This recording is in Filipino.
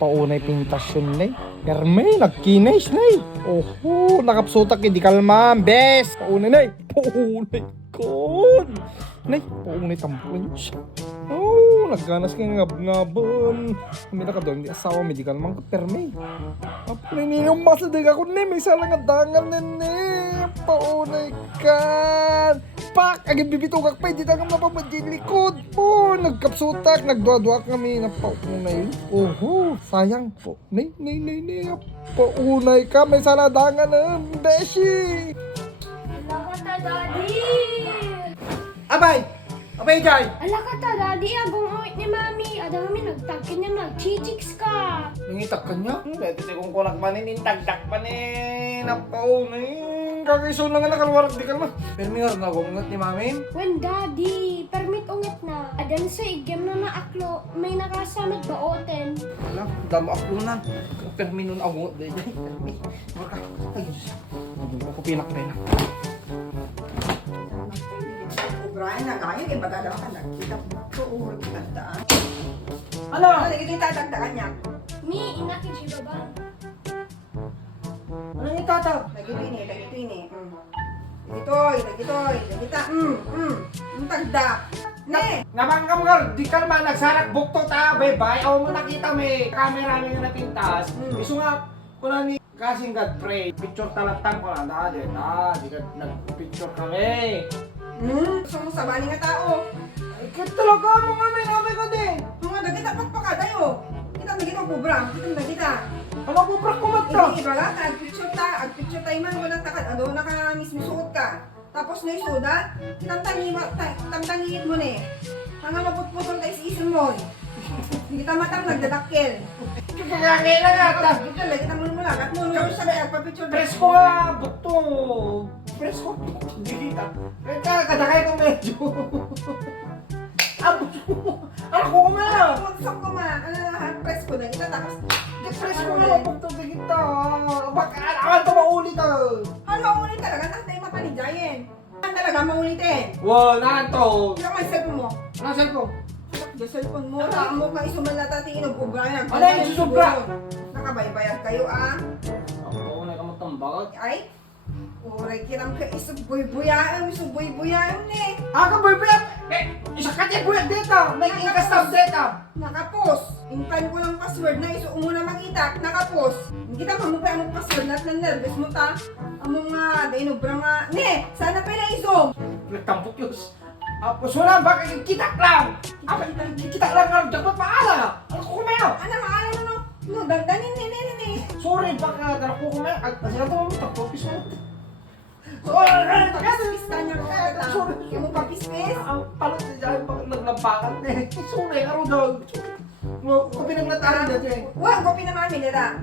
paunay pintasyon na Herme, nagkinays na Oho, nakapsutak hindi kalma. Bes, paunay na paunay kon. Nay, paunay tampulan yun siya. Oh, nagganas kang ngab-ngaban. Kami na ka doon, hindi asawa, may di ka naman kaperme. Apo na yung masadig ako na, may salang adangan na paunay kan. Pak, agad bibitugak pa, hindi tangang mapamadyan likod. Oh, nagkapsutak, nagdua-dua kami, napaunay yun. Oho, sayang po. Nay, paunay ka, may salang adangan na, beshi. Alaka ta, Daddy! Abay! Abay, Jai! Alaka ta, Daddy! Agong awit ni Mami! Ada kami nagtagkin niya, nag-chichiks ka! Nangitak ka niya? Dito kong kunak manin, tagdak manin, napaunay. Kagaiso na nga nakalwarak di ka naman. Pero may nga nagungat ni Mami. When Daddy, permit ungit na. Adan sa igam na naaklo, may nakasamit ba oten? Wala, damo ako na. Pero may nun agungat di Jai. Baka, ay Diyos. Ako pinak na yun. Brian, nakain, eh, baga daw ka nakita ko, magandaan. Ano? Ano, ito yung tatagdagan niya. Mi, inakin siya ba? Ano yung tataw? Lagito ini. Lagitoy, lagita, ang tagda. Ne! Nabanggam ka, di ka naman nagsarak bukto ta, bye-bye. Aw mo nakita may camera nga napintas. Iso nga, kuna ni kasing Godfrey, picture talatang ko na, di ka nag-picture kami. Gusto mo sa bali nga tao. Ay, kaya talaga mo kami ko din. Mga dagita pagpaka tayo. Kita magita kubra, kita dagita. Ano po brak kumata? Hindi, baga, agpicture tayo man, walang takad, ano, naka-mismisuot ka. Tapos na isuda, tamtangin mo na hanga maputputol tayo sa ison mo. Kita matang nagdadakkel. Kagangay na nga ta. Kita lagi tamon mo lang, at mo nyo sa kaya agpapicture. Presko nga, bukto. Presko, hindi kita. Kaya kadakay ko medyo. Ano ko kumaya? Magsok ko ma, press ko na kita, tapos Presko nga, bukto di kita. Baka alam ito maulit ano maulit talaga, tapos tayo mapanigayin. Ano talaga maulitin? Wala to. Kaya may cellphone mo. Ano cellphone? Yung cellphone mo, mo ka isumalata tingin ng bubrayag. Ano yung susubra? Nakabaybayag kayo Ako, nagkamutambak. Ay, oray kiram ka isubuy-buyayon eh. Ako, boyfriend! Isa ka tiyan buyak dito! May inkastab dito! Nakapos. Inpan ko lang password na iso muna makita. Nakapos. Hindi kita mamupay ang password na nervous mo ta. Among nga, dahil nobra nga. Ne, sana pa na iso. Nagtampok yus. Apos wala, baka kita lang! Kita lang nga, dapat paala! Ano ko kumayo? Ano, maalam mo no? No, dandanin ni. Sorry, baka dala ko kumayo. Kasi na ito, tapos mo. Sorry, Papispis ka niya ka. Sorry. Yung mo papispis? Ang palot na dyan, pag naglampakan eh. Sorry, karo daw. Kung pinaglataan na dyan. Wag, gopi na mami nila.